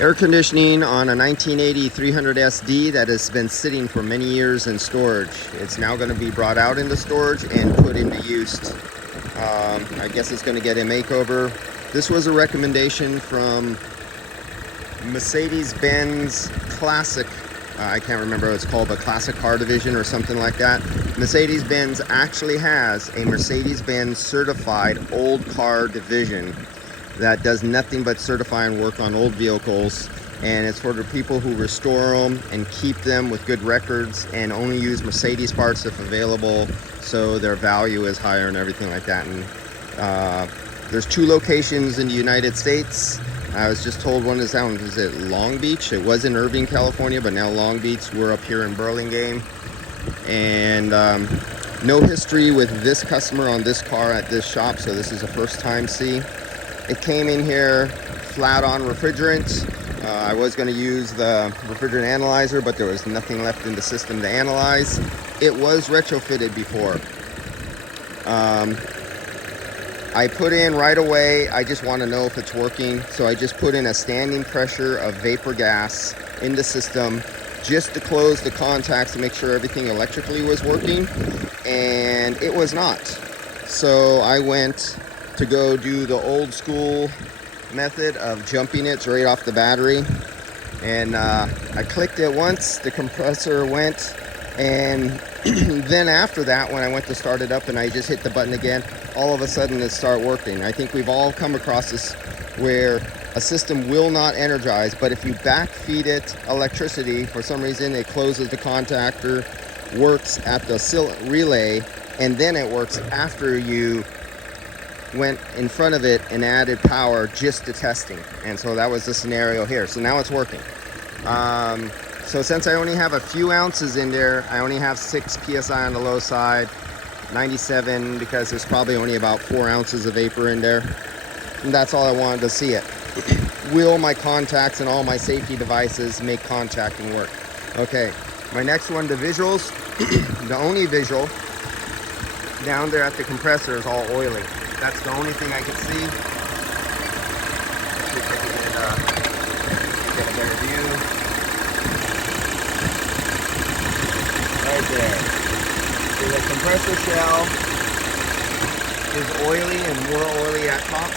Air conditioning on a 1980 300 SD that has been sitting for many years in storage. It's now going to be brought out into storage and put into use. I guess it's going to get a makeover. This was a recommendation from Mercedes-Benz Classic. I can't remember what it's called, but Classic Car Division or something like that. Mercedes-Benz actually has a Mercedes-Benz certified old car division that does nothing but certifying work on old vehicles, and it's for the people who restore them and keep them with good records and only use Mercedes parts if available, so their value is higher and everything like that. And there's 2 locations in the United States. I was just told one is down, is it Long Beach? It was in Irvine, California, but now Long Beach. We're up here in Burlingame. And no history with this customer on this car at this shop, so this is a first time see. It came in here flat on refrigerant. I was going to use the refrigerant analyzer, but there was nothing left in the system to analyze. It was retrofitted before. I put in right away, I just want to know if it's working, so I just put in a standing pressure of vapor gas in the system just to close the contacts to make sure everything electrically was working, and it was not. So I went to go do the old school method of jumping it straight off the battery, and I clicked it once, the compressor went, and then after that, when I went to start it up and I just hit the button again, all of a sudden it started working. I think we've all come across this where a system will not energize, but if you back feed it electricity, for some reason it closes the contactor, works at the relay, and then it works after you went in front of it and added power just to testing. And so that was the scenario here. So now it's working. So since I only have a few ounces in there, I only have 6 psi on the low side, 97 because there's probably only about 4 ounces of vapor in there. And that's all I wanted to see it. Will my contacts and all my safety devices make contacting work? Okay, my next one, the visuals. The only visual down there at the compressor is all oily. That's the only thing I can see. Let's see if I can get a better view. Right there. So the compressor shell is oily and more oily at top.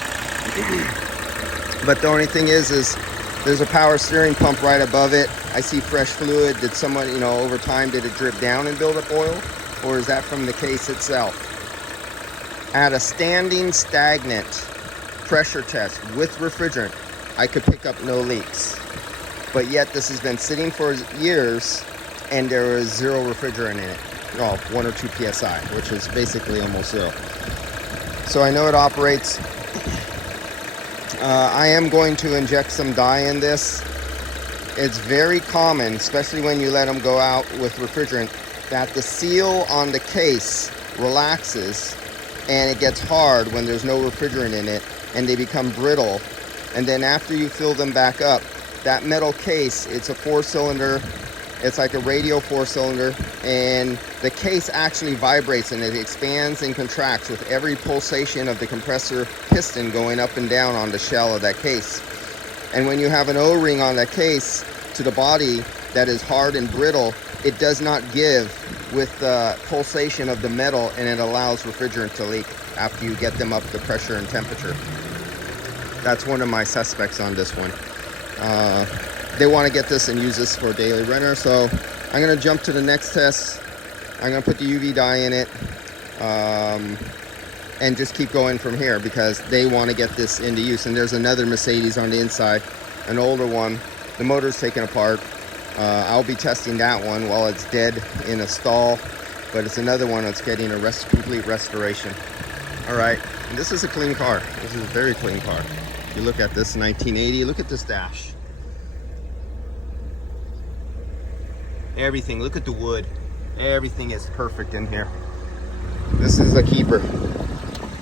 But the only thing is there's a power steering pump right above it. I see fresh fluid. Did someone, over time, did it drip down and build up oil? Or is that from the case itself? At a standing stagnant pressure test with refrigerant, I could pick up no leaks. But yet this has been sitting for years and there was 0 refrigerant in it. Well, 1 or 2 psi, which is basically almost 0. So I know it operates. I am going to inject some dye in this. It's very common, especially when you let them go out with refrigerant, that the seal on the case relaxes and it gets hard when there's no refrigerant in it, and they become brittle. And then after you fill them back up, that metal case, it's a 4-cylinder, it's like a radio 4-cylinder, and the case actually vibrates and it expands and contracts with every pulsation of the compressor piston going up and down on the shell of that case. And when you have an O-ring on that case to the body that is hard and brittle, it does not give with the pulsation of the metal, and it allows refrigerant to leak after you get them up to pressure and temperature. That's one of my suspects on this one. They want to get this and use this for daily renter, so I'm going to jump to the next test. I'm going to put the UV dye in it and just keep going from here because they want to get this into use. And there's another Mercedes on the inside, an older one. The motor's taken apart. I'll be testing that one while it's dead in a stall, but it's another one that's getting a complete restoration. All right, and this is a clean car. This is a very clean car. If you look at this 1980, look at this dash. Everything, look at the wood. Everything is perfect in here. This is a keeper.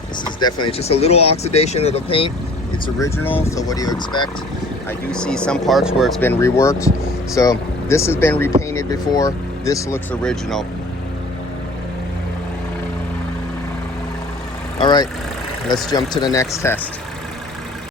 This is definitely just a little oxidation of the paint. It's original, so what do you expect? I do see some parts where it's been reworked. So this has been repainted before. This looks original. All right, let's jump to the next test.